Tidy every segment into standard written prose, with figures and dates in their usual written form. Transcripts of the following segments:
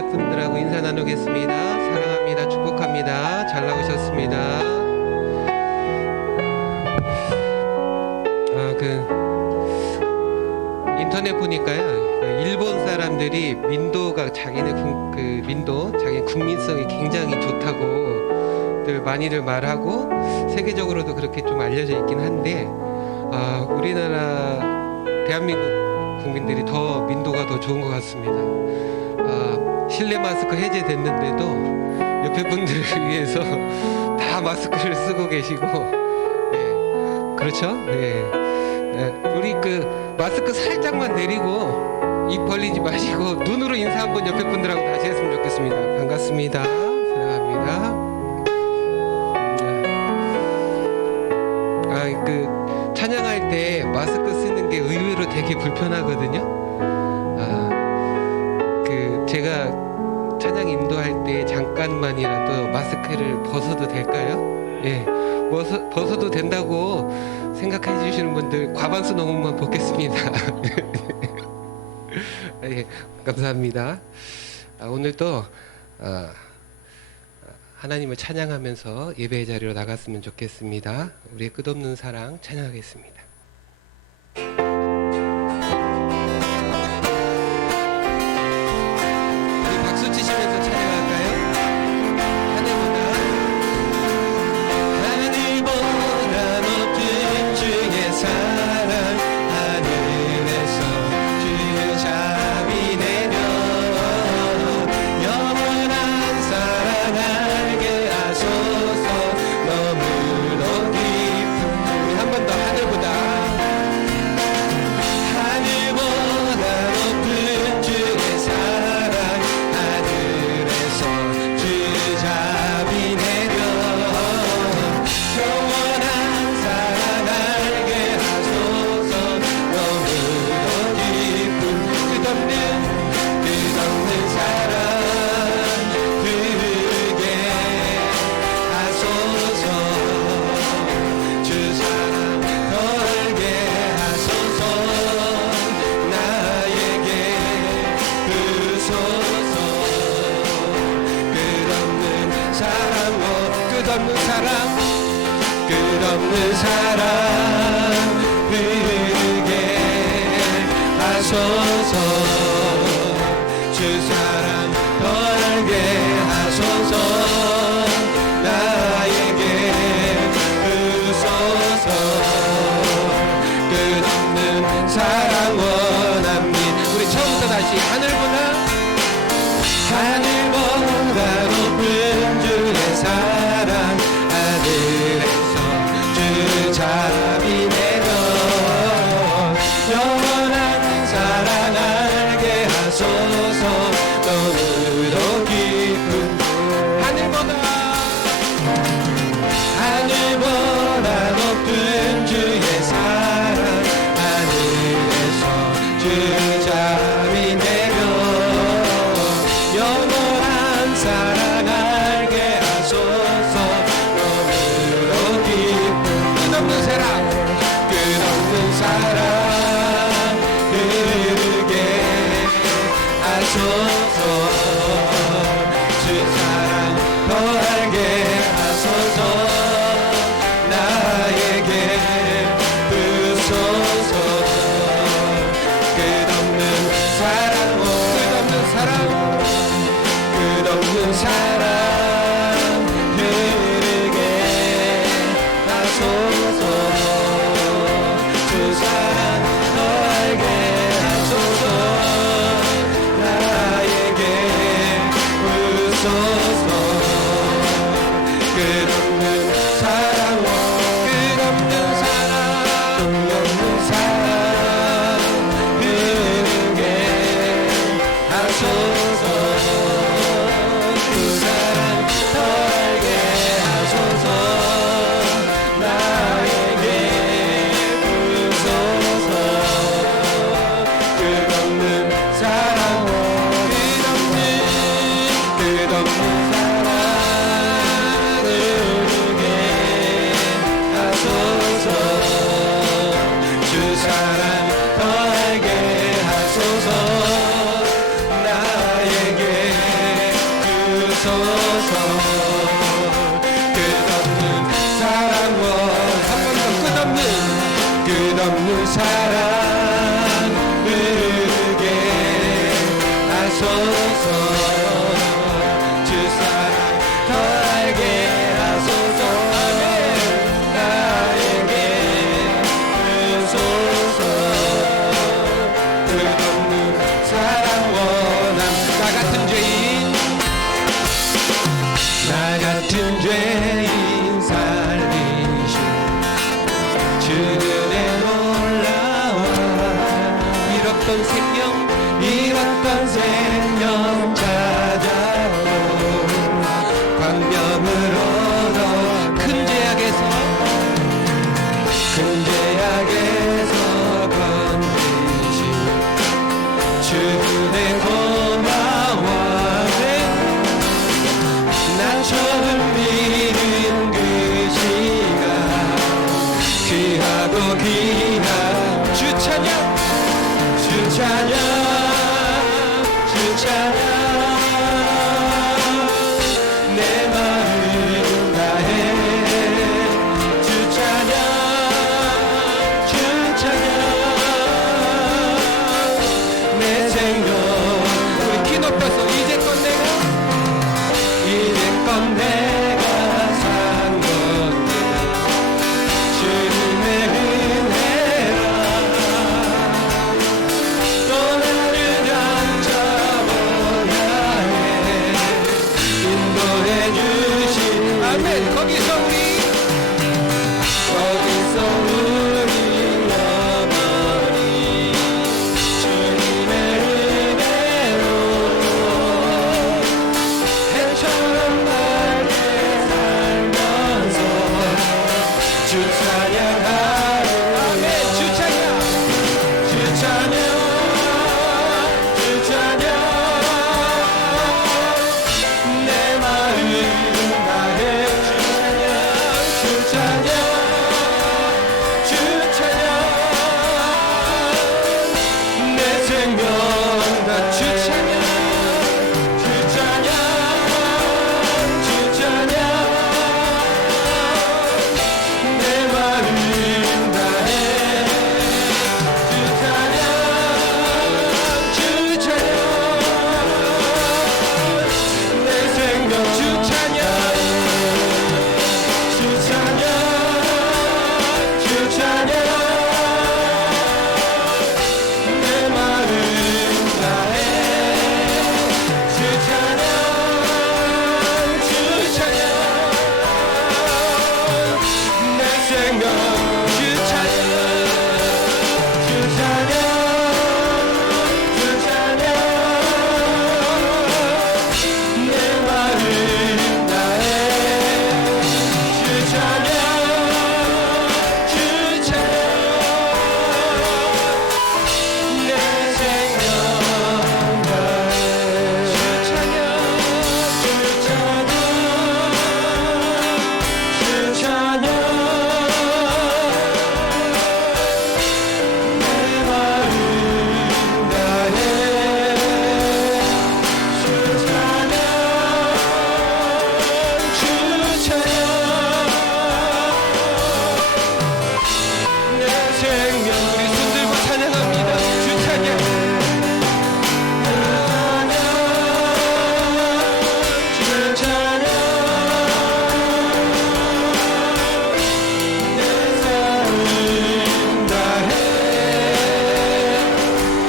와이프분들하고 인사 나누겠습니다. 사랑합니다. 축복합니다. 잘 나오셨습니다. 인터넷 보니까요, 일본 사람들이 민도가 자기네 자기 국민성이 굉장히 좋다고 많이들 말하고 세계적으로도 그렇게 좀 알려져 있긴 한데, 우리나라 대한민국 국민들이 더 민도가 더 좋은 것 같습니다. 실내 마스크 해제됐는데도 옆에 분들을 위해서 다 마스크를 쓰고 계시고, 네, 그렇죠? 네. 우리 마스크 살짝만 내리고 입 벌리지 마시고 눈으로 인사 한번 옆에 분들하고 다시 했으면 좋겠습니다. 반갑습니다. 사랑합니다. 찬양할 때 마스크 쓰는 게 의외로 되게 불편하거든요. 제가 찬양 인도할 때 잠깐만이라도 마스크를 벗어도 될까요? 예, 벗어도 된다고 생각해 주시는 분들 과반수 넘으면 벗겠습니다. 예, 감사합니다. 오늘도 하나님을 찬양하면서 예배의 자리로 나갔으면 좋겠습니다. 우리의 끝없는 사랑 찬양하겠습니다. 우리 박수 치시면서 찬양할까요? 하늘보다 높은 주의 사랑, 하늘에서 주의 자비 내려 영원한 사랑 알게 하소서. 너무도 깊은, 우리 한 번 더 하늘보다 높은 주의 사랑, 하늘에서 주의 자비 내려 영원한 사랑 알게 하소서. 너무도 깊은 끝없는 사랑 흐르게 하소서. 주 사랑 덜게 하소서. 나에게 부소서. 끝없는 사랑 흐르게 하소서. 주 사랑 덜게 하소서. 나에게 부소서. 끝없는 사랑 원합니다. 우리 처음부터 다시 하늘보다 높은 주의 사랑, 하늘에서 주 자비 내려 영원한 사랑 알게 하소서. 너무도 깊은 하늘보다 높은 주의 사랑, 하늘에서 주 자비 내려 영원한 사랑 알게 하소서. 너무도 깊은 끝없는 사랑 흐르게 하소서. 주 사랑 더 알게 하소서. 나에게 부소서. 끝없는 사랑 흐르게 하소서. 주 사랑 너에게 하소서. 나에게 부소서. 하소서. 끝없는 사랑과 한 번 더 끝없는 사랑 흐르게 하소서. 주 사랑 더 알게 하소서. 아멘. 나에게 주소서. 끝없는 사랑 원함. 나 같은 죄인 살리신 주 은혜 놀라워. 잃었던 생명 찾아오. 광명을 얻어 큰 죄악에서 건지신 주 은혜 고마워. 나처럼 믿은 그 시간 귀하고 귀한 주 찬양 내 마음 다해 주 찬양 내 생명. 우리 키 높여서 이제껏 내가 산 건데 주님의 은혜라. 또 나를 감춰보야 해. 인도해 주신 아멘. 거기서 우리 어머니 주님의 은혜로 해처럼 주 찬양하리. 아멘. 주 찬양 내 마음 다해 주 찬양 내 생명 다 주 찬양 내 마음 다해 주 찬양 내 생명 주 찬양 내 마음 다해 주 찬양 내 생명 주 찬양 내 마음 다해 주 찬양 내 생명 우리 손 들고 찬양합니다. 주 찬양 내 삶 다해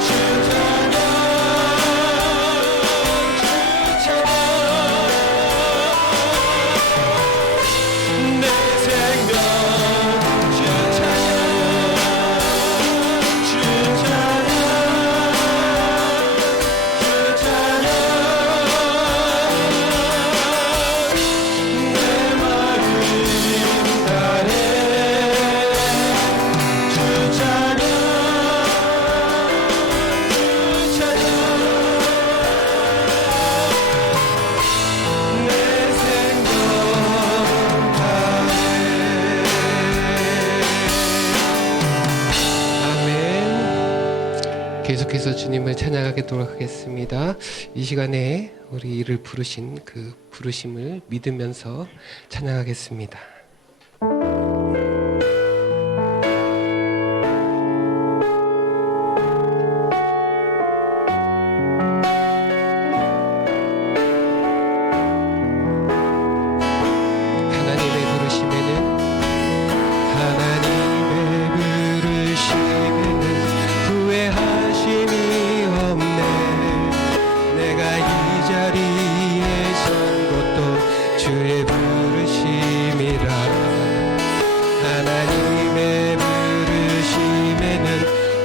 주 찬양 내 생명 주 찬양 계속해서 주님을 찬양하도록 하겠습니다. 이 시간에 우리를 부르신 그 부르심을 믿으면서 찬양하겠습니다.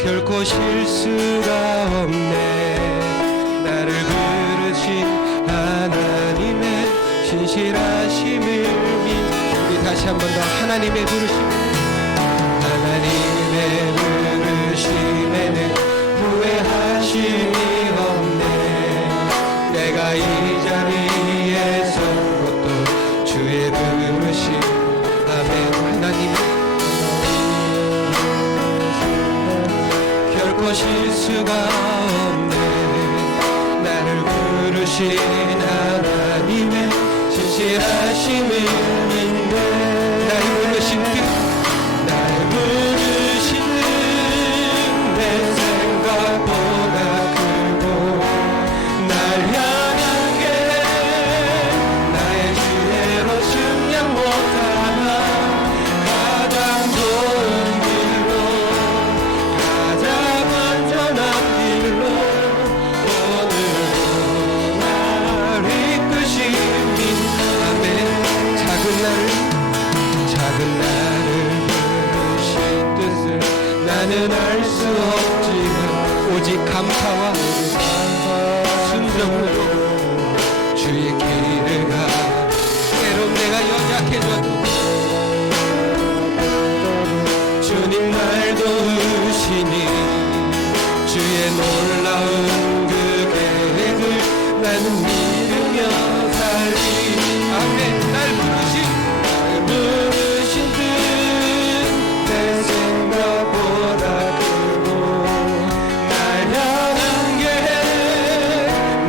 결코 실수가 없네. 나를 부르신 하나님의 신실하심을 우리 다시 한 번 더 하나님의 부르심, 하나님의 부르심에는 후회하심이 없네. 내가 이 자리에 선 것도 주의 부르심. 아멘. 하나님의 실수가 없네. 나를 부르신 하나님의 신실하심을 믿네. 나를 부르신 내 생각보다 크고 날 향한 계획 나의 지혜로 측량 못하나 가장 좋은 길로 나는 알 수 없지만 오직 감사와 순종으로 주의 길을 가. 때론 내가 연약해져도 주님 날 도우시니 주의 놀라운 그 계획을 나는 믿으며 살리. 아멘. 날 부르신 내 생각보다 크고 날 향한 계획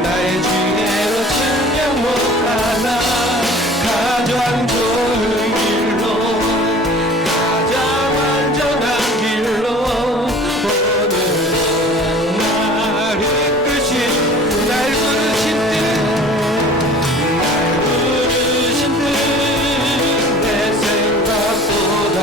나의 지혜로 측량 못하나 가장 좋은 길로 가장 안전한 길로 오늘도 날 이끄신 날 부르신 내 생각보다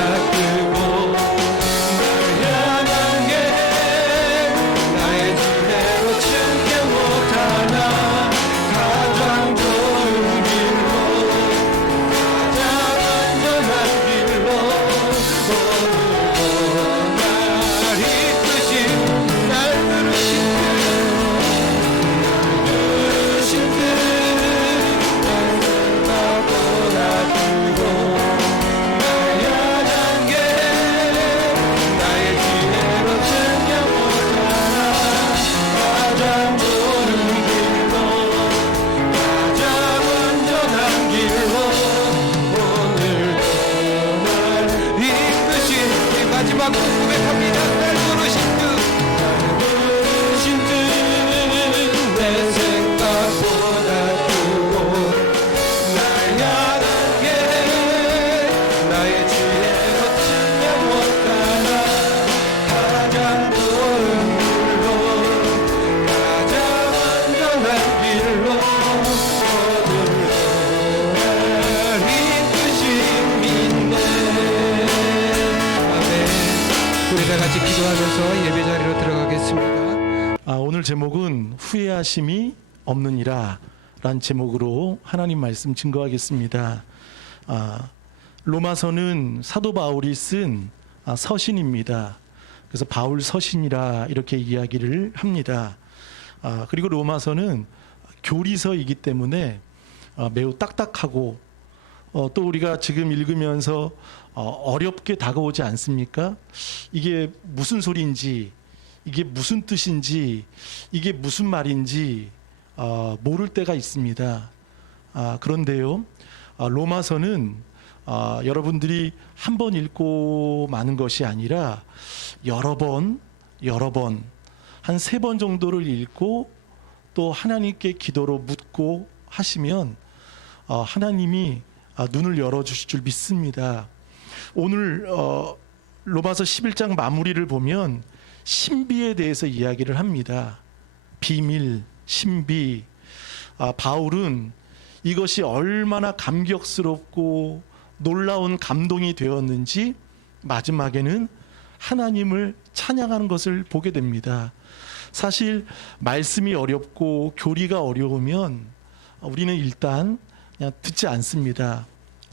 크고 마지막 고백합니다. 날 부르신 내 생각보다 크고 날 향한 계획 나의 지혜로 측량 못하나 가장 좋은 길로 가장 안전한 길로 오늘도 날 이끄신 믿네. 우리 다 같이 기도하면서 예배 자리로 들어가겠습니다. 오늘 제목은 후회하심이 없느니라 라는 제목으로 하나님 말씀 증거하겠습니다. 로마서는 사도 바울이 쓴 서신입니다. 그래서 바울 서신이라 이렇게 이야기를 합니다. 그리고 로마서는 교리서이기 때문에 매우 딱딱하고 또 우리가 지금 읽으면서 어렵게 다가오지 않습니까? 이게 무슨 소리인지, 이게 무슨 뜻인지, 이게 무슨 말인지 모를 때가 있습니다. 그런데요, 로마서는 여러분들이 한 번 읽고 마는 것이 아니라 여러 번, 한 3번 정도를 읽고 또 하나님께 기도로 묻고 하시면 하나님이 눈을 열어주실 줄 믿습니다. 오늘 로마서 11장 마무리를 보면 신비에 대해서 이야기를 합니다. 비밀, 신비. 바울은 이것이 얼마나 감격스럽고 놀라운 감동이 되었는지 마지막에는 하나님을 찬양하는 것을 보게 됩니다. 사실 말씀이 어렵고 교리가 어려우면 우리는 일단 그냥 듣지 않습니다.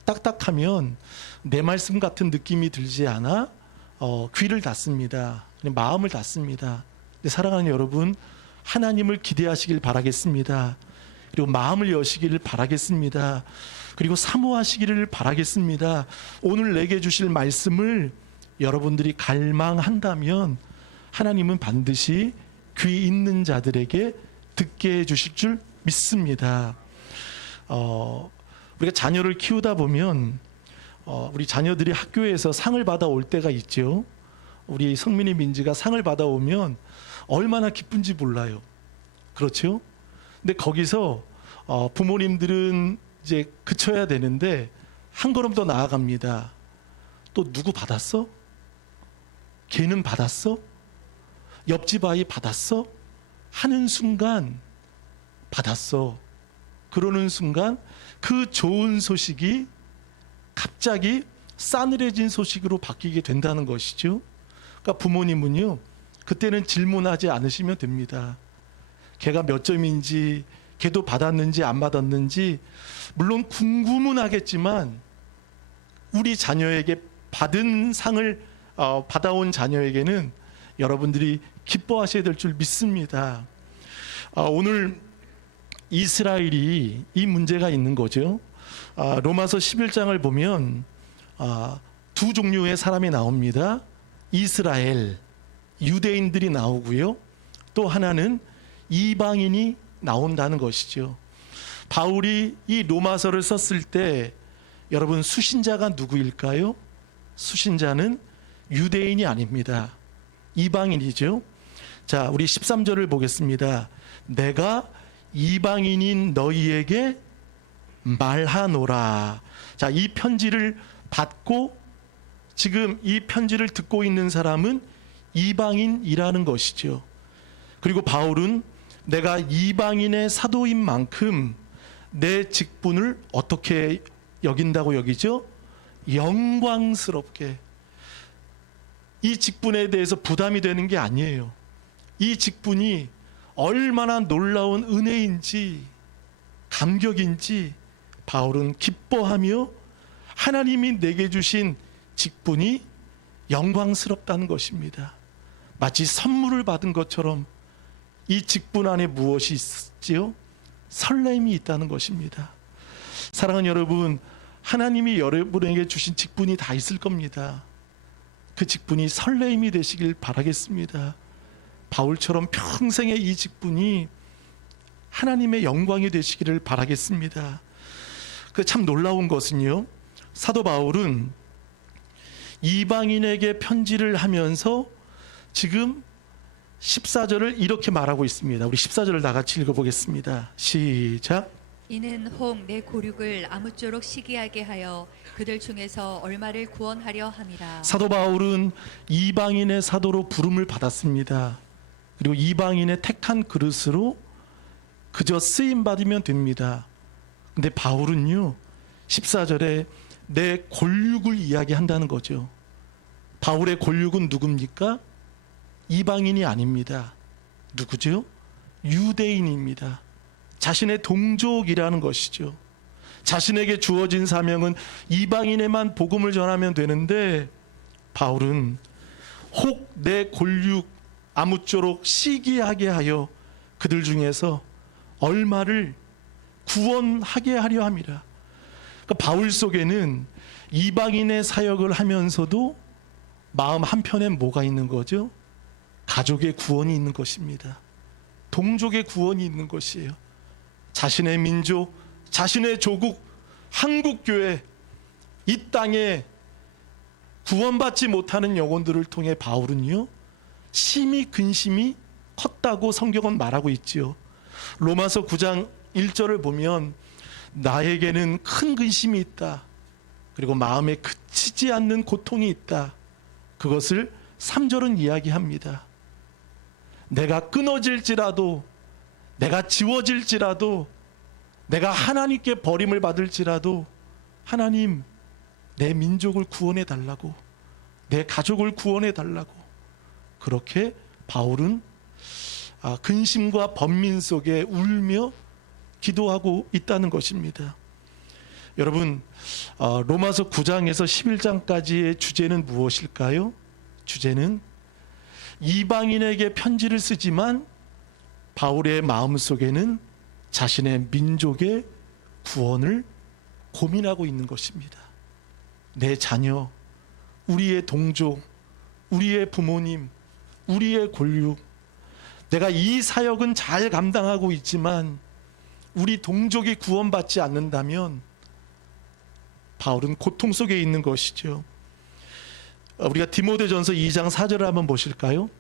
딱딱하면 내 말씀 같은 느낌이 들지 않아 귀를 닫습니다. 그냥 마음을 닫습니다. 사랑하는 여러분, 하나님을 기대하시길 바라겠습니다. 그리고 마음을 여시기를 바라겠습니다. 그리고 사모하시기를 바라겠습니다. 오늘 내게 주실 말씀을 여러분들이 갈망한다면 하나님은 반드시 귀 있는 자들에게 듣게 해주실 줄 믿습니다. 우리가 자녀를 키우다 보면 우리 자녀들이 학교에서 상을 받아올 때가 있죠. 우리 성민이 민지가 상을 받아오면 얼마나 기쁜지 몰라요. 그렇죠? 근데 거기서 부모님들은 이제 그쳐야 되는데 한 걸음 더 나아갑니다. 또 누구 받았어? 걔는 받았어? 옆집 아이 받았어? 하는 순간 받았어. 그러는 순간 그 좋은 소식이 갑자기 싸늘해진 소식으로 바뀌게 된다는 것이죠. 그러니까 부모님은요, 그때는 질문하지 않으시면 됩니다. 걔가 몇 점인지, 걔도 받았는지 안 받았는지 물론 궁금은 하겠지만 우리 자녀에게 받은 상을 받아온 자녀에게는 여러분들이 기뻐하셔야 될 줄 믿습니다. 오늘 이스라엘이 이 문제가 있는 거죠. 로마서 11장을 보면 두 종류의 사람이 나옵니다. 이스라엘, 유대인들이 나오고요. 또 하나는 이방인이 나온다는 것이죠. 바울이 이 로마서를 썼을 때 여러분 수신자가 누구일까요? 수신자는 유대인이 아닙니다. 이방인이죠. 자, 우리 13절을 보겠습니다. 내가 이방인인 너희에게 말하노라. 자, 이 편지를 받고 지금 이 편지를 듣고 있는 사람은 이방인이라는 것이죠. 그리고 바울은 내가 이방인의 사도인 만큼 내 직분을 어떻게 여긴다고 여기죠? 영광스럽게. 이 직분에 대해서 부담이 되는 게 아니에요. 이 직분이 얼마나 놀라운 은혜인지 감격인지 바울은 기뻐하며 하나님이 내게 주신 직분이 영광스럽다는 것입니다. 마치 선물을 받은 것처럼 이 직분 안에 무엇이 있지요? 설렘이 있다는 것입니다. 사랑하는 여러분, 하나님이 여러분에게 주신 직분이 다 있을 겁니다. 그 직분이 설렘이 되시길 바라겠습니다. 바울처럼 평생의 이 직분이 하나님의 영광이 되시기를 바라겠습니다. 그 참 놀라운 것은요, 사도 바울은 이방인에게 편지를 하면서 지금 14절을 이렇게 말하고 있습니다. 우리 14절을 다 같이 읽어보겠습니다. 시작. 이는 혹 내 고륙을 아무쪼록 시기하게 하여 그들 중에서 얼마를 구원하려 함이라. 사도 바울은 이방인의 사도로 부름을 받았습니다. 그리고 이방인의 택한 그릇으로 그저 쓰임 받으면 됩니다. 근데 바울은요, 14절에 내 골육을 이야기한다는 거죠. 바울의 골육은 누굽니까? 이방인이 아닙니다. 누구죠? 유대인입니다. 자신의 동족이라는 것이죠. 자신에게 주어진 사명은 이방인에만 복음을 전하면 되는데 바울은 혹 내 골육 아무쪼록 시기하게 하여 그들 중에서 얼마를 구원하게 하려 함이라. 그러니까 바울 속에는 이방인의 사역을 하면서도 마음 한편에 뭐가 있는 거죠? 가족의 구원이 있는 것입니다. 동족의 구원이 있는 것이에요. 자신의 민족, 자신의 조국, 한국교회, 이 땅에 구원받지 못하는 영혼들을 통해 바울은요, 심히 근심이 컸다고 성경은 말하고 있지요. 로마서 9장 1절을 보면 나에게는 큰 근심이 있다. 그리고 마음에 그치지 않는 고통이 있다. 그것을 3절은 이야기합니다. 내가 끊어질지라도, 내가 지워질지라도, 내가 하나님께 버림을 받을지라도 하나님, 내 민족을 구원해 달라고, 내 가족을 구원해 달라고, 그렇게 바울은 근심과 번민 속에 울며 기도하고 있다는 것입니다. 여러분, 로마서 9장에서 11장까지의 주제는 무엇일까요? 주제는 이방인에게 편지를 쓰지만 바울의 마음 속에는 자신의 민족의 구원을 고민하고 있는 것입니다. 내 자녀, 우리의 동족, 우리의 부모님, 우리의 권력, 내가 이 사역은 잘 감당하고 있지만 우리 동족이 구원받지 않는다면 바울은 고통 속에 있는 것이죠. 우리가 디모데전서 2장 4절을 한번 보실까요?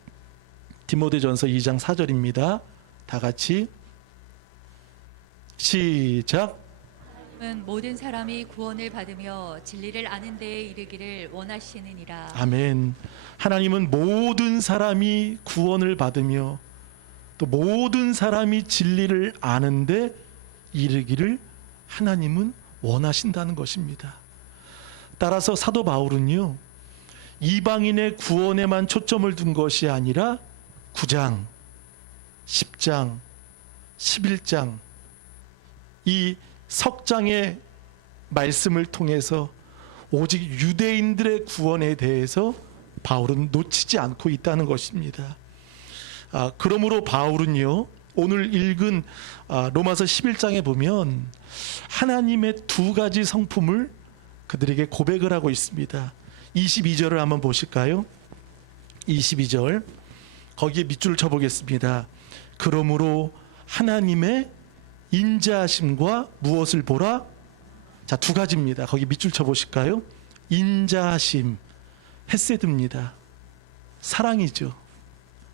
디모데전서 2장 4절입니다. 다 같이 시작. 하나님은 모든 사람이 구원을 받으며 진리를 아는 데에 이르기를 원하시느니라. 아멘. 하나님은 모든 사람이 구원을 받으며 또 모든 사람이 진리를 아는데 이르기를 하나님은 원하신다는 것입니다. 따라서 사도 바울은요, 이방인의 구원에만 초점을 둔 것이 아니라 9장, 10장, 11장 이 석장의 말씀을 통해서 오직 유대인들의 구원에 대해서 바울은 놓치지 않고 있다는 것입니다. 그러므로 바울은요, 오늘 읽은 로마서 11장에 보면 하나님의 두 가지 성품을 그들에게 고백을 하고 있습니다. 22절을 한번 보실까요? 22절 거기에 밑줄을 쳐보겠습니다. 그러므로 하나님의 인자하심과 무엇을 보라? 자, 두 가지입니다. 거기 밑줄 쳐보실까요? 인자하심, 헤세드입니다. 사랑이죠.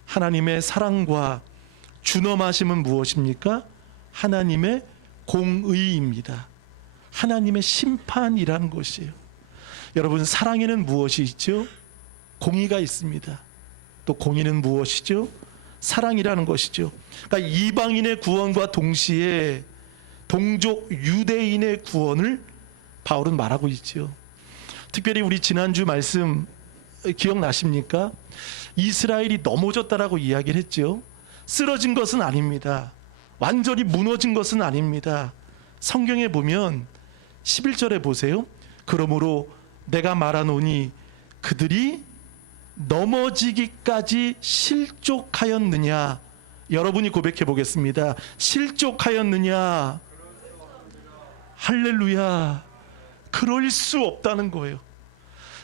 하나님의 사랑과 준엄하심은 무엇입니까? 하나님의 공의입니다. 하나님의 심판이라는 것이에요. 여러분, 사랑에는 무엇이 있죠? 공의가 있습니다. 또 공의는 무엇이죠? 사랑이라는 것이죠. 그러니까 이방인의 구원과 동시에 동족 유대인의 구원을 바울은 말하고 있죠. 특별히 우리 지난주 말씀 기억나십니까? 이스라엘이 넘어졌다라고 이야기를 했죠. 쓰러진 것은 아닙니다. 완전히 무너진 것은 아닙니다. 성경에 보면 11절에 보세요. 그러므로 내가 말하노니 그들이 넘어지기까지 실족하였느냐? 여러분이 고백해 보겠습니다. 실족하였느냐? 할렐루야. 그럴 수 없다는 거예요.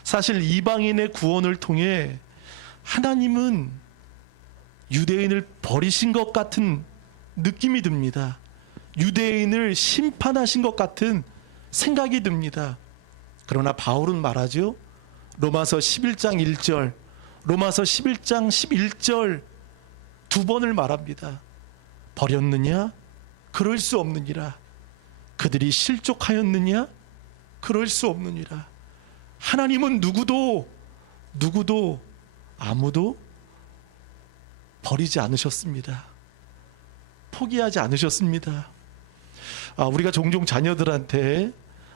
사실 이방인의 구원을 통해 하나님은 유대인을 버리신 것 같은 느낌이 듭니다. 유대인을 심판하신 것 같은 생각이 듭니다. 그러나 바울은 말하죠. 로마서 11장 1절, 로마서 11장 11절 두 번을 말합니다. 버렸느냐? 그럴 수 없느니라. 그들이 실족하였느냐? 그럴 수 없느니라. 하나님은 누구도 아무도 버리지 않으셨습니다. 포기하지 않으셨습니다. 우리가 종종 자녀들한테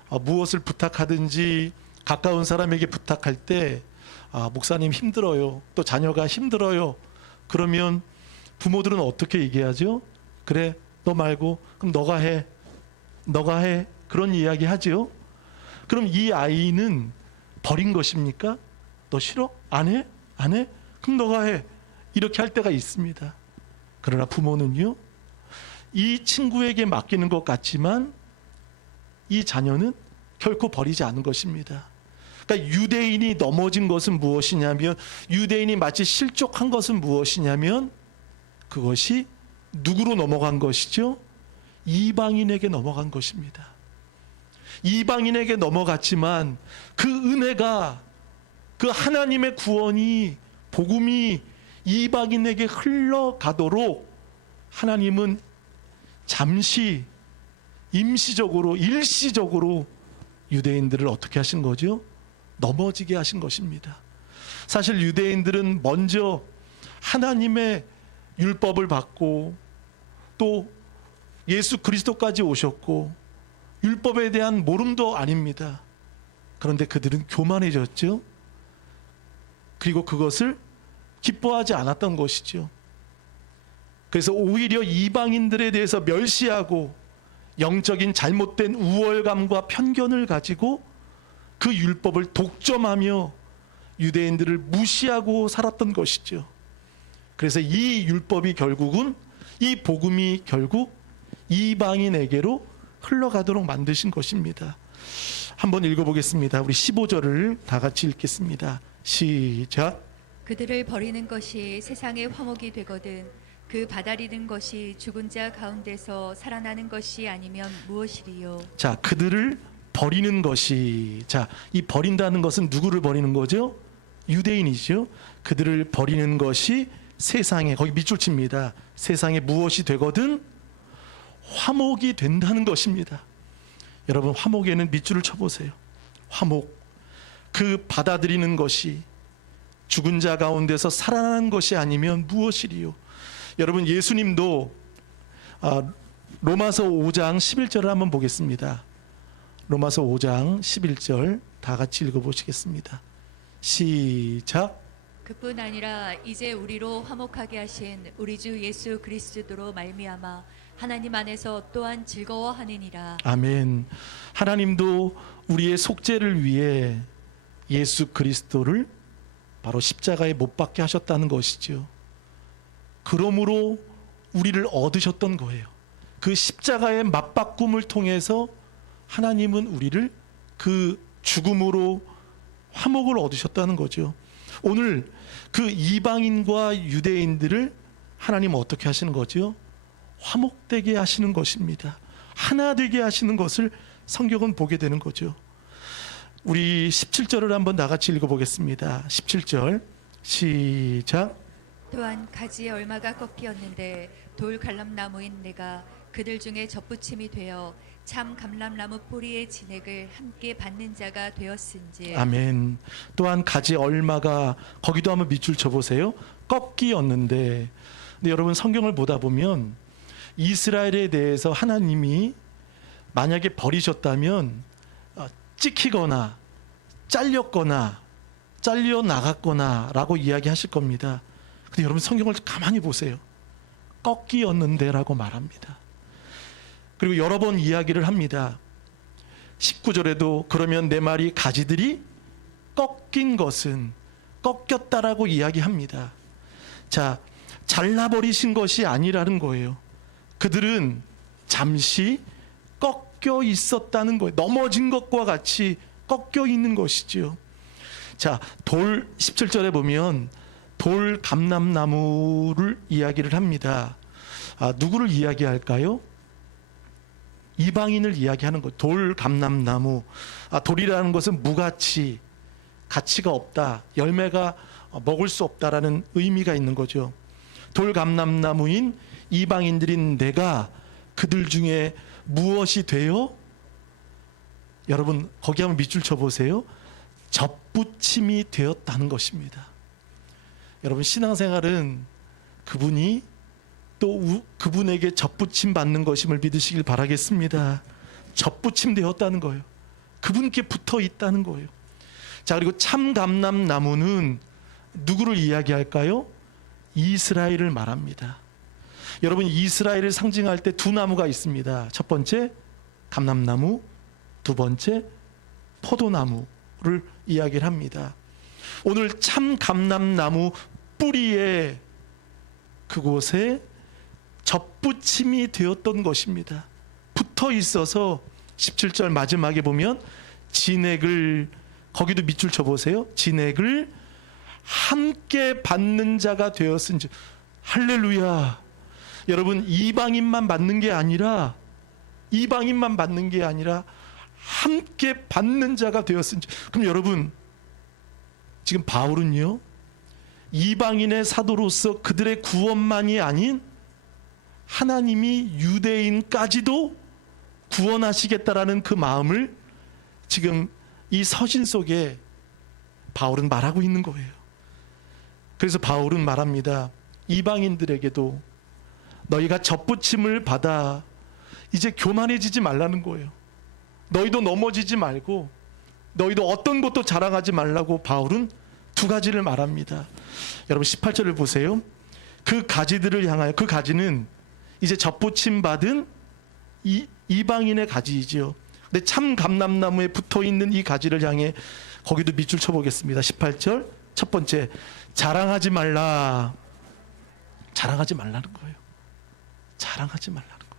무엇을 부탁하든지 가까운 사람에게 부탁할 때 목사님 힘들어요. 또 자녀가 힘들어요. 그러면 부모들은 어떻게 얘기하죠? 그래, 너 말고 그럼 너가 해. 그런 이야기 하죠. 그럼 이 아이는 버린 것입니까? 너 싫어? 안 해? 그럼 너가 해. 이렇게 할 때가 있습니다. 그러나 부모는요, 이 친구에게 맡기는 것 같지만 이 자녀는 결코 버리지 않은 것입니다. 그러니까 유대인이 넘어진 것은 무엇이냐면, 유대인이 마치 실족한 것은 무엇이냐면, 그것이 누구로 넘어간 것이죠? 이방인에게 넘어간 것입니다. 이방인에게 넘어갔지만 그 은혜가, 그 하나님의 구원이, 복음이 이방인에게 흘러가도록 하나님은 잠시 임시적으로 일시적으로 유대인들을 어떻게 하신 거죠? 넘어지게 하신 것입니다. 사실 유대인들은 먼저 하나님의 율법을 받고 또 예수 그리스도까지 오셨고 율법에 대한 모름도 아닙니다. 그런데 그들은 교만해졌죠. 그리고 그것을 기뻐하지 않았던 것이죠. 그래서 오히려 이방인들에 대해서 멸시하고 영적인 잘못된 우월감과 편견을 가지고 그 율법을 독점하며 유대인들을 무시하고 살았던 것이죠. 그래서 이 율법이 결국은 이 복음이 결국 이방인에게로 흘러가도록 만드신 것입니다. 한번 읽어보겠습니다. 우리 15절을 다 같이 읽겠습니다. 시작. 그들을 버리는 것이 세상의 화목이 되거든 그 받아들이는 것이 죽은 자 가운데서 살아나는 것이 아니면 무엇이리요. 자, 그들을 버리는 것이, 자, 이 버린다는 것은 누구를 버리는 거죠? 유대인이죠. 그들을 버리는 것이 세상에, 거기 밑줄 칩니다. 세상에 무엇이 되거든 화목이 된다는 것입니다. 여러분, 화목에는 밑줄을 쳐보세요. 화목, 그 받아들이는 것이 죽은 자 가운데서 살아나는 것이 아니면 무엇이리요. 여러분, 예수님도 로마서 5장 11절을 한번 보겠습니다. 로마서 5장 11절 다 같이 읽어보시겠습니다. 시작. 그뿐 아니라 이제 우리로 화목하게 하신 우리 주 예수 그리스도로 말미암아 하나님 안에서 또한 즐거워하느니라. 아멘. 하나님도 우리의 속죄를 위해 예수 그리스도를 바로 십자가에 못 박게 하셨다는 것이죠. 그러므로 우리를 얻으셨던 거예요. 그 십자가의 맞바꿈을 통해서 하나님은 우리를 그 죽음으로 화목을 얻으셨다는 거죠. 오늘 그 이방인과 유대인들을 하나님은 어떻게 하시는 거죠? 화목되게 하시는 것입니다. 하나 되게 하시는 것을 성경은 보게 되는 거죠. 우리 17절을 한번 나같이 읽어보겠습니다. 17절 시작. 또한 가지에 얼마가 꺾이었는데 돌 갈람나무인 내가 그들 중에 접붙임이 되어 참 감람나무 뿌리의 진액을 함께 받는 자가 되었은지. 아멘. 또한 가지 얼마가, 거기도 한번 밑줄 쳐보세요. 꺾이었는데. 근데 여러분, 성경을 보다 보면 이스라엘에 대해서 하나님이 만약에 버리셨다면 찍히거나 잘렸거나 잘려나갔거나 라고 이야기하실 겁니다. 근데 여러분, 성경을 가만히 보세요. 꺾이었는데 라고 말합니다. 그리고 여러 번 이야기를 합니다. 19절에도 그러면 내 말이 가지들이 꺾인 것은 꺾였다라고 이야기합니다. 자, 잘라버리신 것이 아니라는 거예요. 그들은 잠시 꺾여 있었다는 거예요. 넘어진 것과 같이 꺾여 있는 것이죠. 자, 돌 17절에 보면 돌 감람나무를 이야기를 합니다. 누구를 이야기할까요? 이방인을 이야기하는 것. 돌 감람나무. 돌이라는 것은 무가치, 가치가 없다, 열매가 먹을 수 없다라는 의미가 있는 거죠. 돌 감람나무인 이방인들인 내가 그들 중에 무엇이 되어? 여러분, 거기 한번 밑줄 쳐보세요. 접붙임이 되었다는 것입니다. 여러분, 신앙생활은 그분이 또 그분에게 접붙임 받는 것임을 믿으시길 바라겠습니다. 접붙임 되었다는 거예요. 그분께 붙어 있다는 거예요. 자, 그리고 참 감람나무는 누구를 이야기할까요? 이스라엘을 말합니다. 여러분, 이스라엘을 상징할 때 두 나무가 있습니다. 첫 번째 감람나무, 두 번째 포도나무를 이야기를 합니다. 오늘 참 감람나무 뿌리에 그곳에 접붙임이 되었던 것입니다. 붙어 있어서 17절 마지막에 보면 진액을, 거기도 밑줄 쳐보세요. 진액을 함께 받는 자가 되었은지. 할렐루야. 여러분, 이방인만 받는 게 아니라 함께 받는 자가 되었은지. 그럼 여러분, 지금 바울은요, 이방인의 사도로서 그들의 구원만이 아닌 하나님이 유대인까지도 구원하시겠다라는 그 마음을 지금 이 서신 속에 바울은 말하고 있는 거예요. 그래서 바울은 말합니다. 이방인들에게도 너희가 접붙임을 받아 이제 교만해지지 말라는 거예요. 너희도 넘어지지 말고 너희도 어떤 것도 자랑하지 말라고 바울은 두 가지를 말합니다. 여러분 18절을 보세요. 그 가지들을 향하여, 그 가지는 이제 접붙임 받은 이방인의 가지이지요. 근데 참 감람나무에 붙어있는 이 가지를 향해 거기도 밑줄 쳐보겠습니다. 18절 첫 번째, 자랑하지 말라. 자랑하지 말라는 거예요. 자랑하지 말라는 거예요.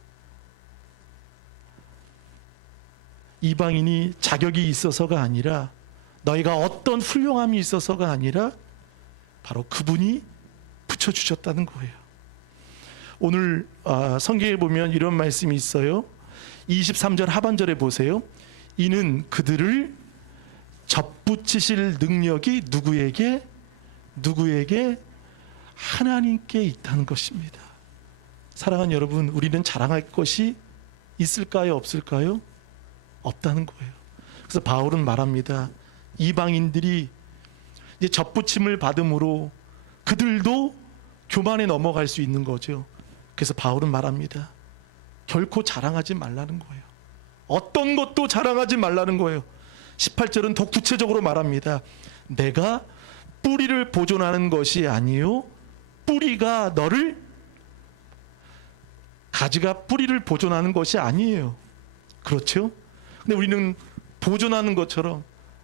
이방인이 자격이 있어서가 아니라, 너희가 어떤 훌륭함이 있어서가 아니라 바로 그분이 붙여주셨다는 거예요. 오늘 성경에 보면 이런 말씀이 있어요. 23절 하반절에 보세요. 이는 그들을 접붙이실 능력이 누구에게 하나님께 있다는 것입니다. 사랑하는 여러분, 우리는 자랑할 것이 있을까요, 없을까요? 없다는 거예요. 그래서 바울은 말합니다. 이방인들이 이제 접붙임을 받음으로 그들도 교만에 넘어갈 수 있는 거죠. 그래서 바울은 말합니다. 결코 자랑하지 말라는 거예요. 어떤 것도 자랑하지 말라는 거예요. 18절은 더 구체적으로 말합니다. 내가 뿌리를 보존하는 것이 아니요 뿌리가 너를, 가지가 뿌리를 보존하는 것이 아니에요. 그렇죠? 근데 우리는 보존하는 것처럼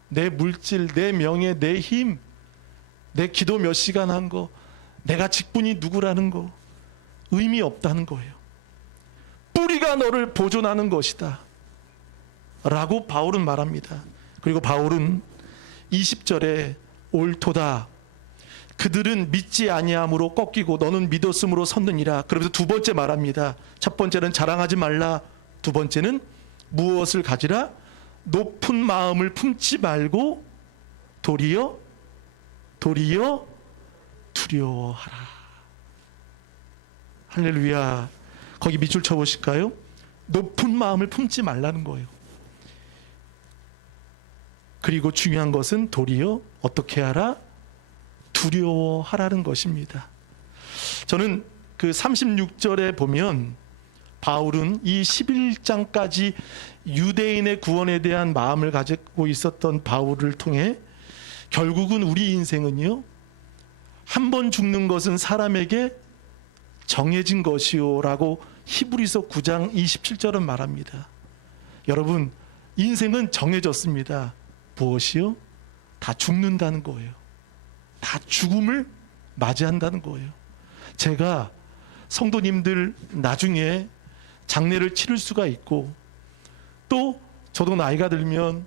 내 물질, 내 명예, 내 힘, 내 기도 몇 시간 한 거, 내가 직분이 누구라는 거 의미 없다는 거예요. 뿌리가 너를 보존하는 것이다 라고 바울은 말합니다. 그리고 바울은 20절에 옳도다. 그들은 믿지 아니함으로 꺾이고 너는 믿었음으로 섰느니라. 그러면서 두 번째 말합니다. 첫 번째는 자랑하지 말라. 두 번째는 무엇을 가지라? 높은 마음을 품지 말고 도리어 두려워하라. 할렐루야. 거기 밑줄 쳐보실까요? 높은 마음을 품지 말라는 거예요. 그리고 중요한 것은 도리어 어떻게 하라? 두려워하라는 것입니다. 저는 그 36절에 보면 바울은 이 11장까지 유대인의 구원에 대한 마음을 가지고 있었던 바울을 통해 결국은 우리 인생은요, 한 번 죽는 것은 사람에게 정해진 것이요 라고 히브리서 9장 27절은 말합니다. 여러분, 인생은 정해졌습니다. 무엇이요? 다 죽는다는 거예요. 다 죽음을 맞이한다는 거예요. 제가 성도님들 나중에 장례를 치를 수가 있고, 또 저도 나이가 들면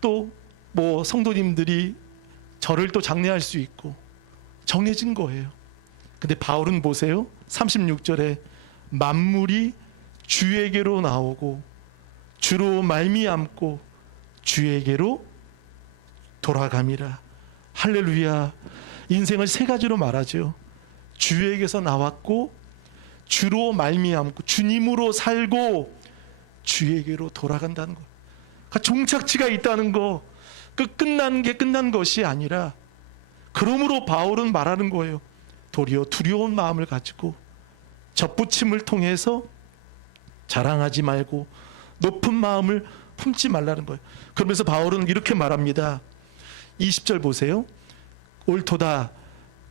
또 뭐 성도님들이 저를 또 장례할 수 있고 정해진 거예요. 근데 바울은 보세요. 36절에 만물이 주에게로 나오고 주로 말미암고 주에게로 돌아감이라. 할렐루야. 인생을 세 가지로 말하죠. 주에게서 나왔고 주로 말미암고 주님으로 살고 주에게로 돌아간다는 거. 그러니까 종착지가 있다는 거. 그 끝난 게 끝난 것이 아니라, 그러므로 바울은 말하는 거예요. 도리어 두려운 마음을 가지고 접붙임을 통해서 자랑하지 말고 높은 마음을 품지 말라는 거예요. 그러면서 바울은 이렇게 말합니다. 20절 보세요. 옳도다.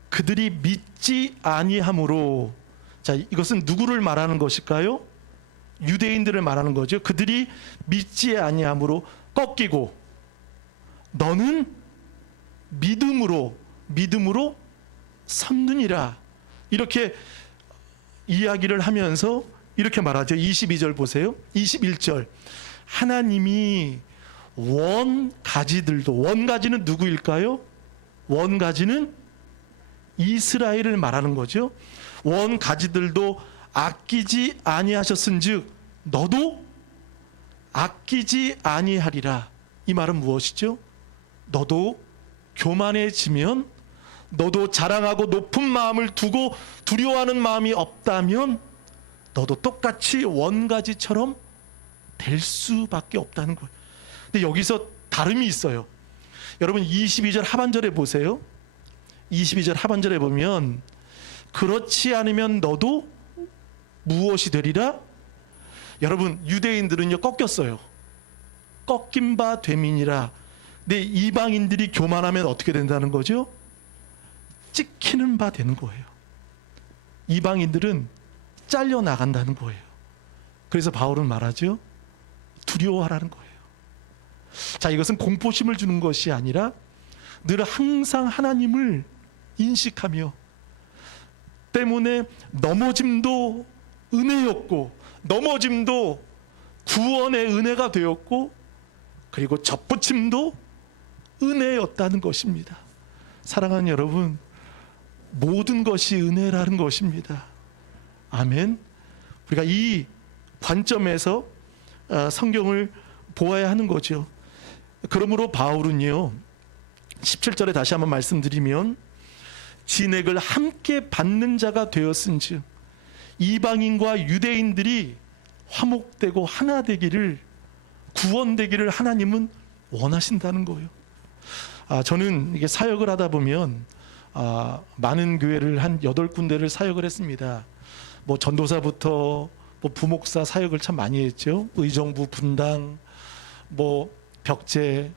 그들이 믿지 아니함으로. 자, 이것은 누구를 말하는 것일까요? 유대인들을 말하는 거죠. 그들이 믿지 아니함으로 꺾이고 너는 믿음으로 섰느니라. 이렇게 이야기를 하면서 이렇게 말하죠. 22절 보세요. 21절. 하나님이 원가지들도, 원가지는 누구일까요? 원가지는 이스라엘을 말하는 거죠. 원가지들도 아끼지 아니하셨은즉 너도 아끼지 아니하리라. 이 말은 무엇이죠? 너도 교만해지면, 너도 자랑하고 높은 마음을 두고 두려워하는 마음이 없다면 너도 똑같이 원가지처럼 될 수밖에 없다는 거예요. 근데 여기서 다름이 있어요. 여러분 22절 하반절에 보세요. 22절 하반절에 보면 그렇지 않으면 너도 무엇이 되리라? 여러분 유대인들은요 꺾였어요. 꺾인 바 되민이라. 근데 이방인들이 교만하면 어떻게 된다는 거죠? 찍히는 바 되는 거예요. 이방인들은 잘려 나간다는 거예요. 그래서 바울은 말하죠. 두려워하라는 거예요. 자, 이것은 공포심을 주는 것이 아니라 늘 항상 하나님을 인식하며 때문에 넘어짐도 은혜였고 넘어짐도 구원의 은혜가 되었고 그리고 접붙임도 은혜였다는 것입니다. 사랑하는 여러분, 모든 것이 은혜라는 것입니다. 아멘. 우리가 이 관점에서 성경을 보아야 하는 거죠. 그러므로 바울은요 17절에 다시 한번 말씀드리면 진액을 함께 받는 자가 되었은즉 이방인과 유대인들이 화목되고 하나 되기를, 구원되기를 하나님은 원하신다는 거예요. 저는 이게 사역을 하다 보면 많은 교회를 한 8군데를 사역을 했습니다. 뭐 전도사부터 뭐 부목사 사역을 참 많이 했죠. 의정부, 분당, 뭐 벽제,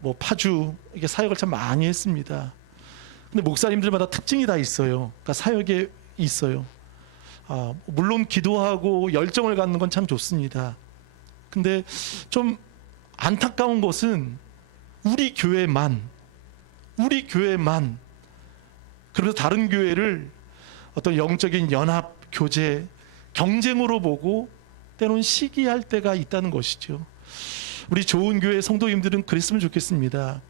뭐 파주, 이게 사역을 참 많이 했습니다. 근데 목사님들마다 특징이 다 있어요. 그러니까 사역에 있어요. 물론 기도하고 열정을 갖는 건 참 좋습니다. 근데 좀 안타까운 것은 우리 교회만 그래서 다른 교회를 어떤 영적인 연합, 교제, 경쟁으로 보고 때로는 시기할 때가 있다는 것이죠. 우리 좋은 교회 성도님들은 그랬으면 좋겠습니다.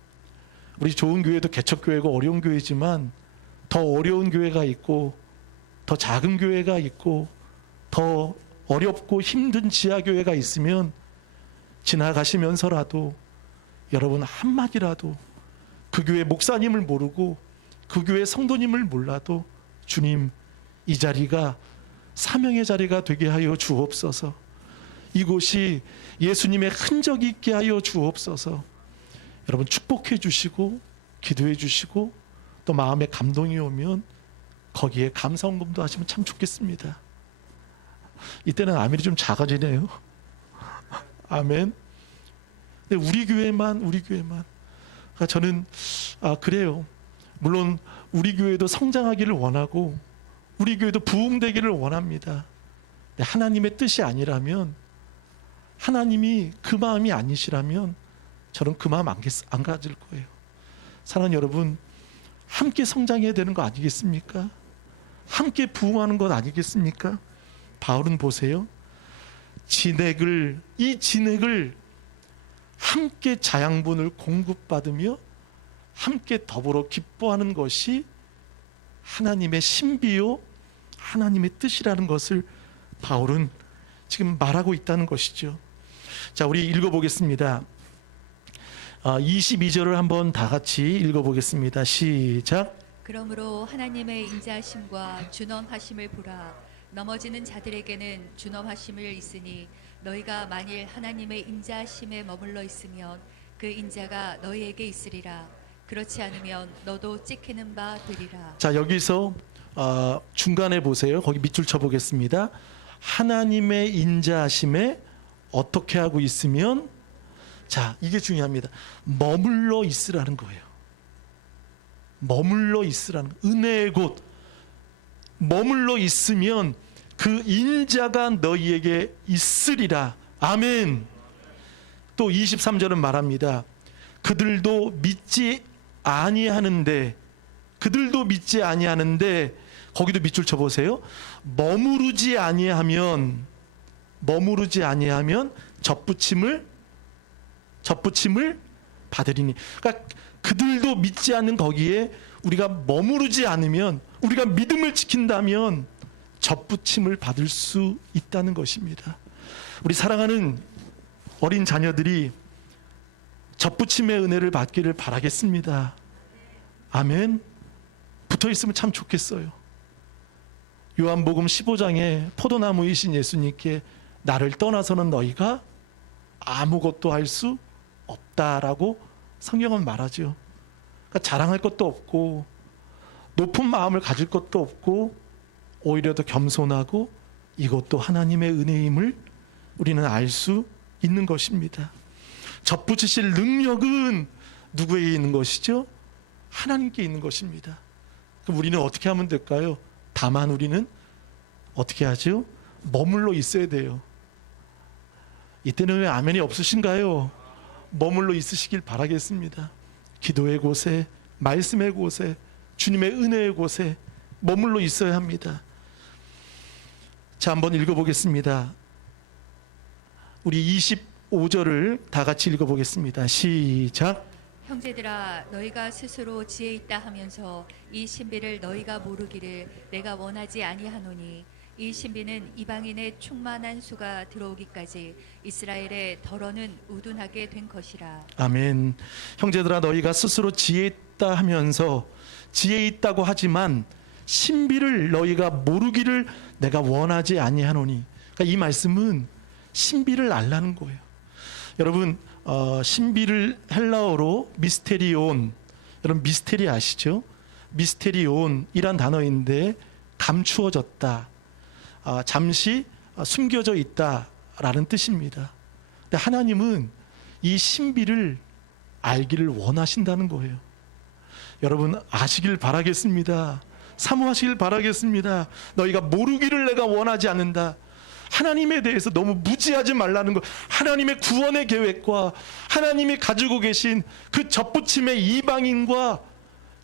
우리 좋은 교회도 개척교회고 어려운 교회지만 더 어려운 교회가 있고 더 작은 교회가 있고 더 어렵고 힘든 지하교회가 있으면 지나가시면서라도 여러분 한마디라도 그 교회 목사님을 모르고 그 교회 성도님을 몰라도 주님, 이 자리가 사명의 자리가 되게 하여 주옵소서. 이곳이 예수님의 흔적이 있게 하여 주옵소서. 여러분 축복해 주시고 기도해 주시고 또 마음에 감동이 오면 거기에 감사헌금도 하시면 참 좋겠습니다. 이때는 아멘이 좀 작아지네요. 아멘. 근데 우리 교회만 그러니까 저는 그래요. 물론 우리 교회도 성장하기를 원하고 우리 교회도 부흥되기를 원합니다. 근데 하나님의 뜻이 아니라면, 하나님이 그 마음이 아니시라면 저는 그 마음 안 가질 거예요. 사랑하는 여러분, 함께 성장해야 되는 거 아니겠습니까? 함께 부흥하는 것 아니겠습니까? 바울은 보세요. 이 진액을 함께 자양분을 공급받으며 함께 더불어 기뻐하는 것이 하나님의 신비요 하나님의 뜻이라는 것을 바울은 지금 말하고 있다는 것이죠. 자, 우리 읽어보겠습니다. 22절을 한번 다 같이 읽어보겠습니다. 시작. 그러므로 하나님의 인자하심과 준엄하심을 보라. 넘어지는 자들에게는 준엄하심을 있으니 너희가 만일 하나님의 인자하심에 머물러 있으면 그 인자가 너희에게 있으리라. 그렇지 않으면 너도 찍히는 바 되리라. 자, 여기서 중간에 보세요. 거기 밑줄 쳐보겠습니다. 하나님의 인자하심에 어떻게 하고 있으면, 자, 이게 중요합니다. 머물러 있으라는 거예요. 머물러 있으라는, 은혜의 곳 머물러 있으면 그 인자가 너희에게 있으리라. 아멘. 또 23절은 말합니다. 그들도 믿지 아니하는데 거기도 밑줄 쳐보세요. 머무르지 아니하면 접붙임을 받으리니. 그러니까 그들도 믿지 않는 거기에 우리가 머무르지 않으면, 우리가 믿음을 지킨다면 접붙임을 받을 수 있다는 것입니다. 우리 사랑하는 어린 자녀들이 접붙임의 은혜를 받기를 바라겠습니다. 아멘. 붙어 있으면 참 좋겠어요. 요한복음 15장에 포도나무이신 예수님께 나를 떠나서는 너희가 아무것도 할 수 없다라고 성경은 말하죠. 그러니까 자랑할 것도 없고 높은 마음을 가질 것도 없고 오히려 더 겸손하고 이것도 하나님의 은혜임을 우리는 알 수 있는 것입니다. 접붙이실 능력은 누구에게 있는 것이죠? 하나님께 있는 것입니다. 그럼 우리는 어떻게 하면 될까요? 다만 우리는 어떻게 하죠? 머물러 있어야 돼요. 이때는 왜 아멘이 없으신가요? 머물러 있으시길 바라겠습니다. 기도의 곳에, 말씀의 곳에, 주님의 은혜의 곳에 머물러 있어야 합니다. 자, 한번 읽어보겠습니다. 우리 25절을 다 같이 읽어보겠습니다. 시작. 형제들아 너희가 스스로 지혜 있다 하면서 이 신비를 너희가 모르기를 내가 원하지 아니하노니 이 신비는 이방인의 충만한 수가 들어오기까지 이스라엘의 덜어는 우둔하게 된 것이라. 아멘. 형제들아 너희가 스스로 지혜 있다 하면서 지혜 있다고 하지만 신비를 너희가 모르기를 내가 원하지 아니하노니. 그러니까 이 말씀은 신비를 알라는 거예요. 여러분 신비를 헬라어로 미스테리온, 여러분 미스테리 아시죠? 미스테리온이란 단어인데 감추어졌다, 잠시 숨겨져 있다라는 뜻입니다. 근데 하나님은 이 신비를 알기를 원하신다는 거예요. 여러분 아시길 바라겠습니다. 사모하시길 바라겠습니다. 너희가 모르기를 내가 원하지 않는다. 하나님에 대해서 너무 무지하지 말라는 것. 하나님의 구원의 계획과 하나님이 가지고 계신 그 접붙임의 이방인과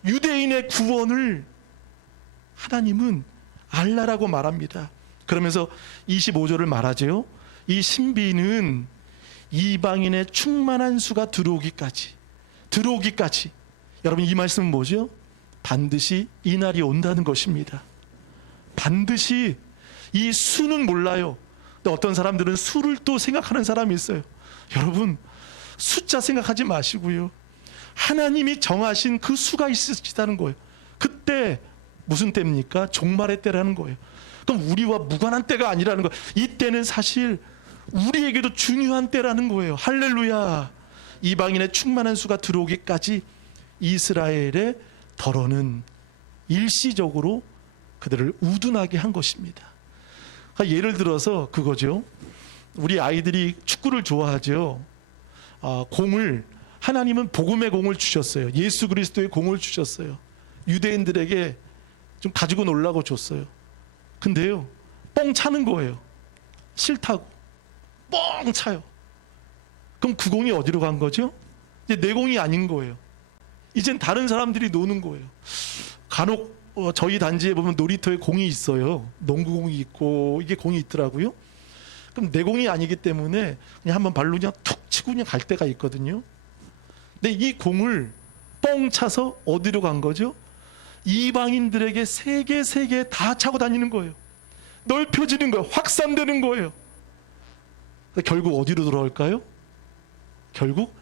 유대인의 구원을 하나님은 알라라고 말합니다. 그러면서 25절을 말하죠. 이 신비는 이방인의 충만한 수가 들어오기까지. 여러분 이 말씀은 뭐죠? 반드시 이 날이 온다는 것입니다. 반드시. 이 수는 몰라요. 근데 어떤 사람들은 수를 또 생각하는 사람이 있어요. 여러분 숫자 생각하지 마시고요. 하나님이 정하신 그 수가 있으시다는 거예요. 그때 무슨 때입니까? 종말의 때라는 거예요. 그럼 우리와 무관한 때가 아니라는 거예요. 이 때는 사실 우리에게도 중요한 때라는 거예요. 할렐루야. 이방인의 충만한 수가 들어오기까지 이스라엘의 덜어는 일시적으로 그들을 우둔하게 한 것입니다. 예를 들어서 그거죠. 우리 아이들이 축구를 좋아하죠. 공을, 하나님은 복음의 공을 주셨어요. 예수 그리스도의 공을 주셨어요. 유대인들에게 좀 가지고 놀라고 줬어요. 근데요 뻥 차는 거예요. 싫다고 뻥 차요. 그럼 그 공이 어디로 간 거죠? 이제 내 공이 아닌 거예요. 이젠 다른 사람들이 노는 거예요. 간혹 저희 단지에 보면 놀이터에 공이 있어요. 농구공이 있고 이게 공이 있더라고요. 그럼 내 공이 아니기 때문에 그냥 한번 발로 그냥 툭 치고 그냥 갈 때가 있거든요. 근데 이 공을 뻥 차서 어디로 간 거죠? 이방인들에게 세 개 다 차고 다니는 거예요. 넓혀지는 거예요. 확산되는 거예요. 결국 어디로 돌아올까요? 결국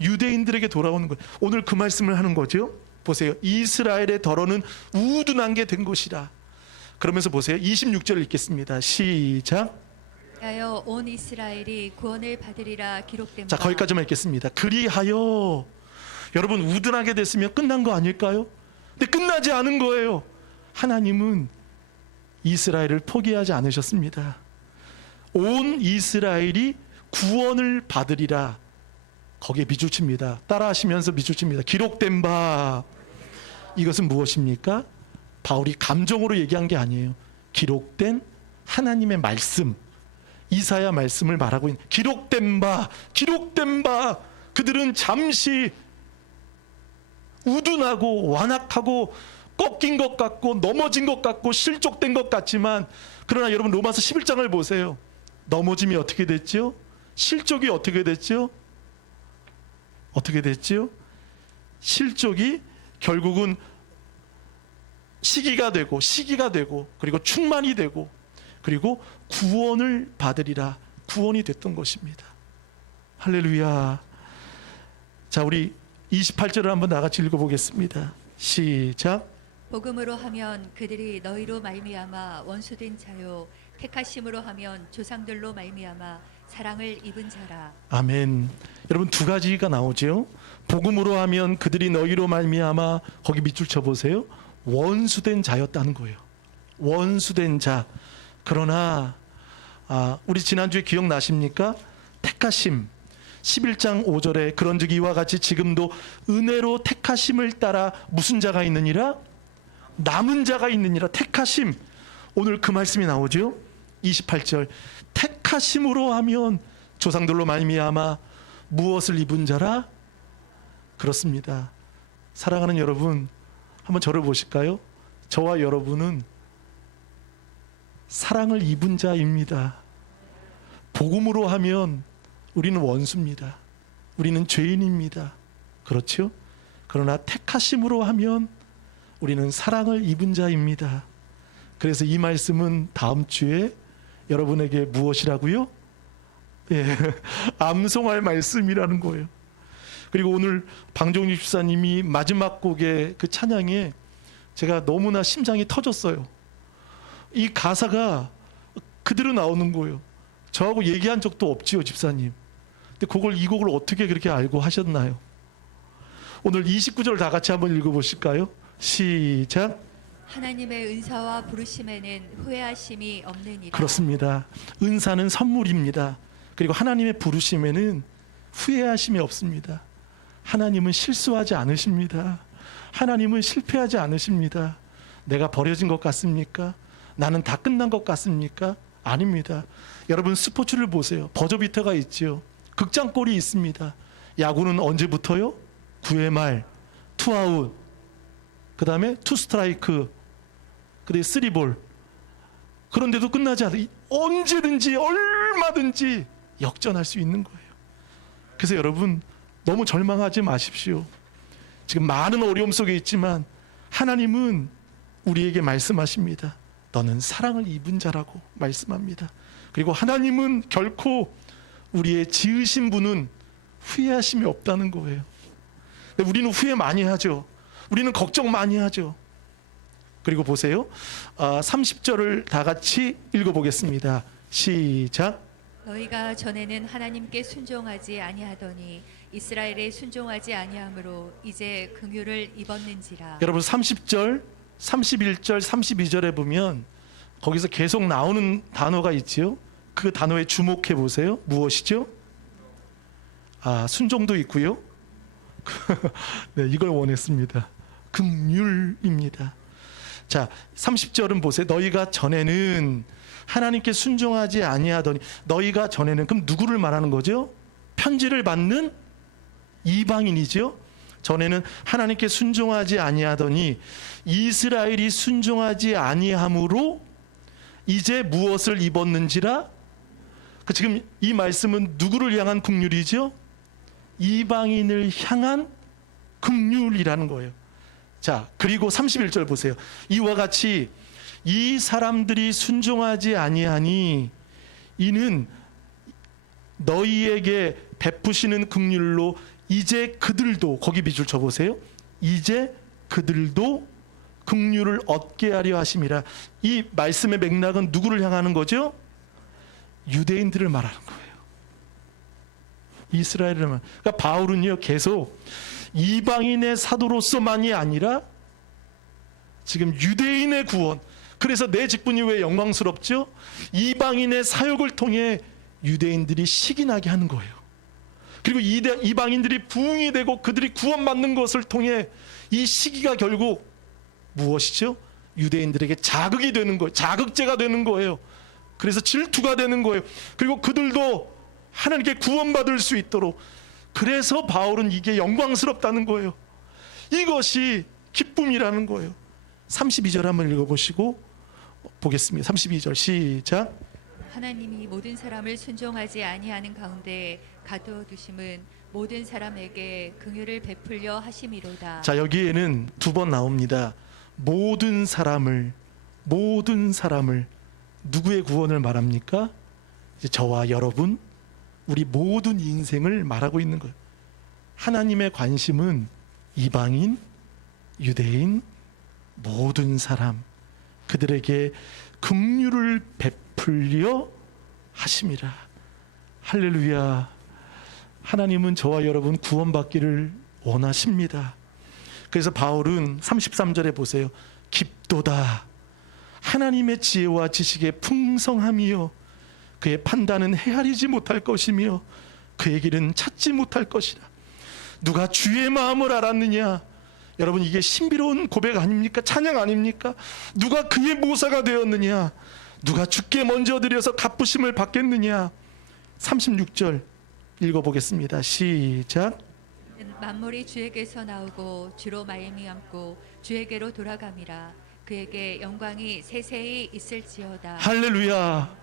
유대인들에게 돌아오는 거예요. 오늘 그 말씀을 하는 거죠. 보세요. 이스라엘의 덜어는 우둔한 게 된 것이라. 그러면서 보세요. 26절 읽겠습니다. 시작. 그리하여 온 이스라엘이 구원을 받으리라 기록된 자, 바. 거기까지만 읽겠습니다. 그리하여. 여러분 우둔하게 됐으면 끝난 거 아닐까요? 근데 끝나지 않은 거예요. 하나님은 이스라엘을 포기하지 않으셨습니다. 온 이스라엘이 구원을 받으리라. 거기에 밑줄 칩니다. 따라하시면서 밑줄 칩니다. 기록된 바. 이것은 무엇입니까? 바울이 감정으로 얘기한 게 아니에요. 기록된 하나님의 말씀, 이사야 말씀을 말하고 있는 기록된 바. 그들은 잠시 우둔하고 완악하고 꺾인 것 같고 넘어진 것 같고 실족된 것 같지만, 그러나 여러분 로마서 11장을 보세요. 넘어짐이 어떻게 됐죠? 실족이 어떻게 됐죠? 실족이 결국은 시기가 되고 그리고 충만이 되고 그리고 구원을 받으리라. 구원이 됐던 것입니다. 할렐루야. 자, 우리 28절을 한번 나같이 읽어보겠습니다. 시작. 복음으로 하면 그들이 너희로 말미암아 원수된 자요 택하심으로 하면 조상들로 말미암아 사랑을 입은 자라. 아멘. 여러분 두 가지가 나오죠. 복음으로 하면 그들이 너희로 말미암아, 거기 밑줄 쳐보세요. 원수된 자였다는 거예요. 원수된 자. 그러나 우리 지난주에 기억나십니까? 택하심 11장 5절에 그런즉 이와 같이 지금도 은혜로 택하심을 따라 무슨 자가 있느니라? 남은 자가 있느니라. 택하심. 오늘 그 말씀이 나오죠. 28절. 택하심으로 하면 조상들로 말미암아 무엇을 입은 자라? 그렇습니다. 사랑하는 여러분, 한번 저를 보실까요? 저와 여러분은 사랑을 입은 자입니다. 복음으로 하면 우리는 원수입니다. 우리는 죄인입니다. 그렇죠? 그러나 택하심으로 하면 우리는 사랑을 입은 자입니다. 그래서 이 말씀은 다음 주에 여러분에게 무엇이라고요? 예, 암송할 말씀이라는 거예요. 그리고 오늘 방종익 집사님이 마지막 곡의 그 찬양에 제가 너무나 심장이 터졌어요. 이 가사가 그대로 나오는 거예요. 저하고 얘기한 적도 없지요, 집사님. 근데 이 곡을 어떻게 그렇게 알고 하셨나요? 오늘 29절 다 같이 한번 읽어보실까요? 시작. 하나님의 은사와 부르심에는 후회하심이 없느니라. 그렇습니다. 은사는 선물입니다. 그리고 하나님의 부르심에는 후회하심이 없습니다. 하나님은 실수하지 않으십니다. 하나님은 실패하지 않으십니다. 내가 버려진 것 같습니까? 나는 다 끝난 것 같습니까? 아닙니다. 여러분 스포츠를 보세요. 버저비터가 있지요. 극장골이 있습니다. 야구는 언제부터요? 9회 말, 투아웃, 그 다음에 투스트라이크, 그다음에 3볼. 그런데도 끝나지 않아요. 언제든지 얼마든지 역전할 수 있는 거예요. 그래서 여러분 너무 절망하지 마십시오. 지금 많은 어려움 속에 있지만 하나님은 우리에게 말씀하십니다. 너는 사랑을 입은 자라고 말씀합니다. 그리고 하나님은 결코 우리의 지으신 분은 후회하심이 없다는 거예요. 근데 우리는 후회 많이 하죠. 우리는 걱정 많이 하죠. 그리고 보세요. 30절을 다 같이 읽어보겠습니다. 시작. 너희가 전에는 하나님께 순종하지 아니하더니 이스라엘에 순종하지 아니하므로 이제 긍휼을 입었는지라. 여러분 30절, 31절, 32절에 보면 거기서 계속 나오는 단어가 있지요. 그 단어에 주목해 보세요. 무엇이죠? 순종도 있고요. 네, 이걸 원했습니다. 긍휼입니다. 자, 30절은 보세요. 너희가 전에는 하나님께 순종하지 아니하더니, 너희가 전에는, 그럼 누구를 말하는 거죠? 편지를 받는 이방인이죠. 전에는 하나님께 순종하지 아니하더니 이스라엘이 순종하지 아니함으로 이제 무엇을 입었는지라. 지금 이 말씀은 누구를 향한 긍휼이죠? 이방인을 향한 긍휼이라는 거예요. 자, 그리고 31절 보세요. 이와 같이 이 사람들이 순종하지 아니하니 이는 너희에게 베푸시는 긍휼로 이제 그들도, 거기 밑줄 쳐보세요. 이제 그들도 긍휼을 얻게 하려 하심이라. 이 말씀의 맥락은 누구를 향하는 거죠? 유대인들을 말하는 거예요. 이스라엘을 말. 그러니까 바울은요 계속 이방인의 사도로서만이 아니라 지금 유대인의 구원. 그래서 내 직분이 왜 영광스럽죠? 이방인의 사역을 통해 유대인들이 시기나게 하는 거예요. 그리고 이방인들이 부흥이 되고 그들이 구원받는 것을 통해 이 시기가 결국 무엇이죠? 유대인들에게 자극이 되는 거예요. 자극제가 되는 거예요. 그래서 질투가 되는 거예요. 그리고 그들도 하나님께 구원받을 수 있도록. 그래서 바울은 이게 영광스럽다는 거예요. 이것이 기쁨이라는 거예요. 32절 한번 읽어보시고 보겠습니다. 32절 시작. 하나님이 모든 사람을 순종하지 아니하는 가운데 가두어두심은 모든 사람에게 긍휼을 베풀려 하심이로다. 자, 여기에는 두 번 나옵니다. 모든 사람을 누구의 구원을 말합니까? 이제 저와 여러분, 우리 모든 인생을 말하고 있는 거예요. 하나님의 관심은 이방인, 유대인, 모든 사람 그들에게 긍휼을 베풀려 하심이라. 할렐루야. 하나님은 저와 여러분 구원받기를 원하십니다. 그래서 바울은 33절에 보세요. 깊도다 하나님의 지혜와 지식의 풍성함이요 그의 판단은 헤아리지 못할 것이며 그의 길은 찾지 못할 것이라. 누가 주의 마음을 알았느냐. 여러분 이게 신비로운 고백 아닙니까? 찬양 아닙니까? 누가 그의 모사가 되었느냐. 누가 주께 먼저 드려서 갚으심을 받겠느냐. 36절 읽어보겠습니다. 시작. 만물이 주에게서 나오고 주로 말미암고 주에게로 돌아감이라. 그에게 영광이 세세히 있을지어다. 할렐루야.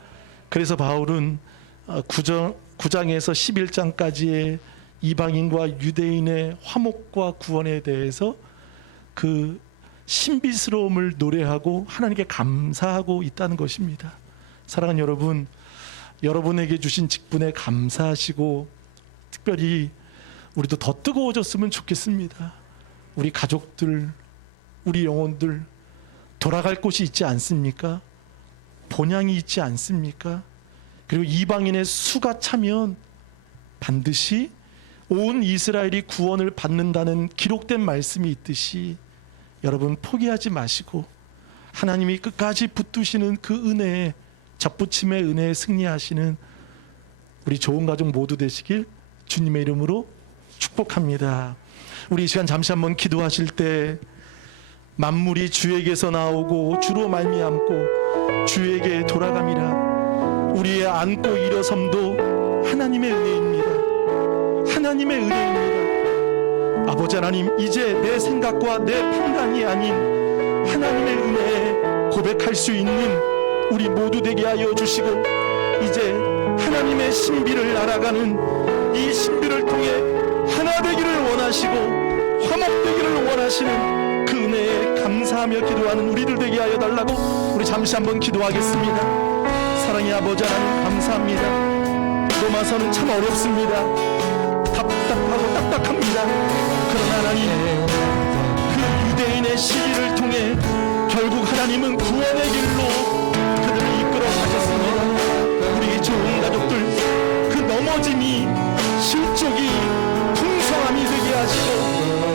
그래서 바울은 9장에서 11장까지의 이방인과 유대인의 화목과 구원에 대해서 그 신비스러움을 노래하고 하나님께 감사하고 있다는 것입니다. 사랑하는 여러분, 여러분에게 주신 직분에 감사하시고 특별히 우리도 더 뜨거워졌으면 좋겠습니다. 우리 가족들, 우리 영혼들 돌아갈 곳이 있지 않습니까? 본향이 있지 않습니까? 그리고 이방인의 수가 차면 반드시 온 이스라엘이 구원을 받는다는 기록된 말씀이 있듯이 여러분 포기하지 마시고 하나님이 끝까지 붙드시는 그 은혜에, 접붙임의 은혜에 승리하시는 우리 좋은 가족 모두 되시길 주님의 이름으로 축복합니다. 우리 이 시간 잠시 한번 기도하실 때 만물이 주에게서 나오고 주로 말미암고 주에게 돌아감이라. 우리의 안고 일어섬도 하나님의 은혜입니다. 하나님의 은혜입니다. 아버지 하나님, 이제 내 생각과 내 판단이 아닌 하나님의 은혜에 고백할 수 있는 우리 모두 되게 하여 주시고, 이제 하나님의 신비를 알아가는 이 신비를 통해 하나 되기를 원하시고 화목되기를 원하시는 그 은혜에 감사하며 기도하는 우리들 되게 하여 달라고 우리 잠시 한번 기도하겠습니다. 사랑의 아버지 하나님, 감사합니다. 로마서는 참 어렵습니다. 답답하고 딱딱합니다. 그러나 하나님, 그 유대인의 시기를 통해 결국 하나님은 구원의 길로 그들을 이끌어 가셨습니다. 우리 좋은 가족들, 그 넘어짐이 실족이 풍성함이 되게 하시고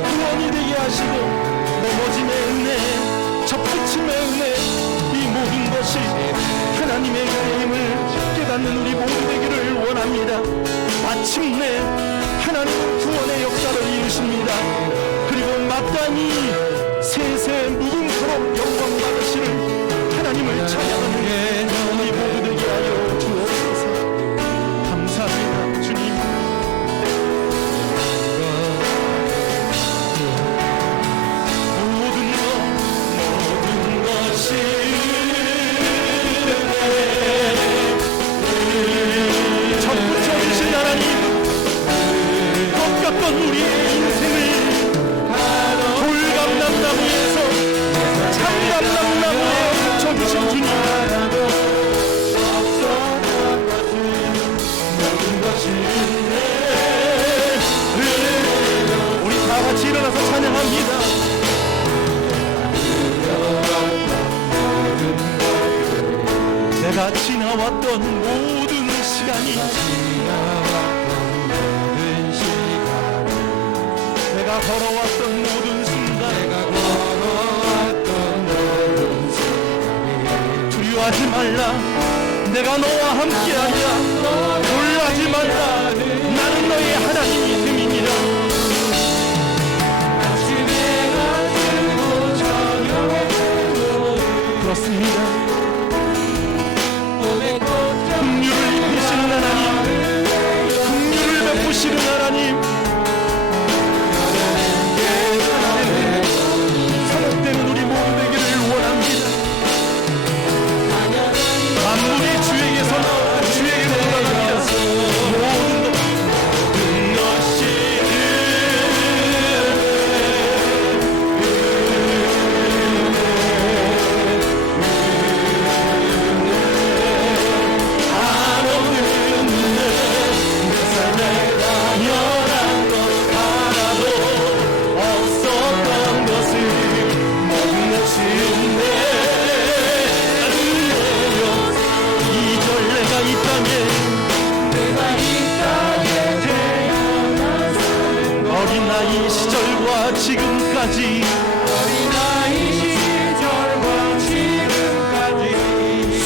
구원이 되게 하시고 넘어짐의 은혜, 접붙임의 은혜, 이 모든 것이 하나님의 은혜임을 깨닫는 우리 모두 되기를 원합니다. 마침내 하나님은 구원의 역사를 이루십니다. 그리고 마땅히 세세 무궁토록 영광 받으시는 하나님을 찬양하는 우리 모두 되게 하여 주옵소서. 감사합니다 주님. 모든 것이 접붙여주신 하나님, 꺾였던 우리의 인생을 돌감람나무에서 참감람나무에 붙여주신 주님, 우리 다 같이 일어나서 찬양합니다. 내가 지나왔던 모든 시간이, 내가 걸어왔던 모든 순간, 두려워하지 말라. 내가 너와 함께하리라. 놀라지 말라. 나는 너의 하나님이 됨이니라. 그렇습니다. 긍휼을 입히시는 하나님, 긍휼을 베푸시는 하나님, 사랑되는 우리 모두 되기를 원합니다. 만물이 주에게서 나오고 주에게로 돌아갑니다. 모든 것이 어린아이 시절과 지금까지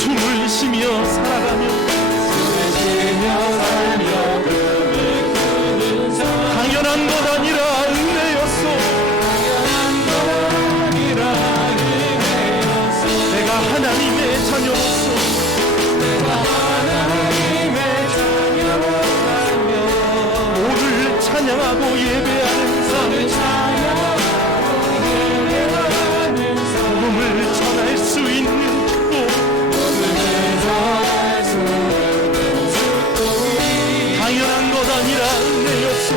숨을 쉬며 살아가며 당연한 것 아니라 은혜였소. 내가 하나님의 자녀로서 오늘 찬양하고 예배하는 삶, 복음을 전할 수 있는 축복, 당연한 것 아니라 은혜였소.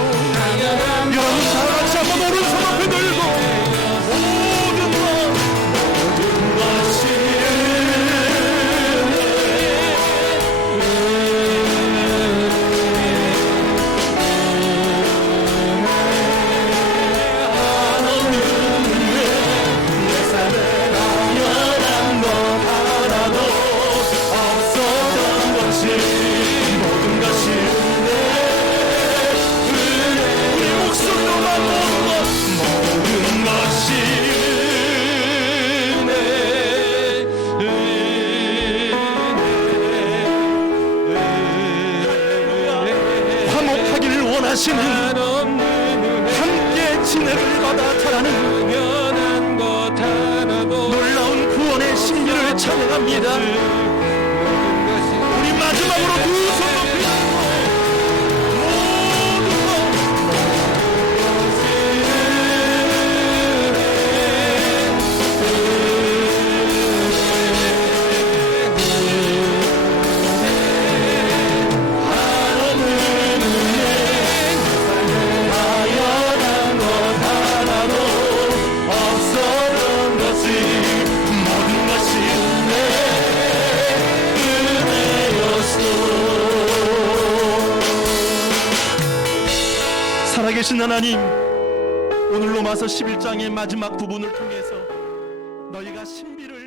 여러분 다 같이 한번 오른손 앞에 들고 모든 것이 당연한 것 하나도 없었던 것이 모든 것이 우리 목소리로만 모든 것이 화목하기를 원하시는 함께 진혜를 받아 자라는 놀라운 구원의 신비를 찬양합니다. 우리 마지막으로 두 손 높이 들고 모든 것 당연한 것 하나도 없었던 것이 모든 것이 은혜였소. 살아계신 하나님, 오늘 로마서 11장의 마지막 부분을 통해서 너희가 신비를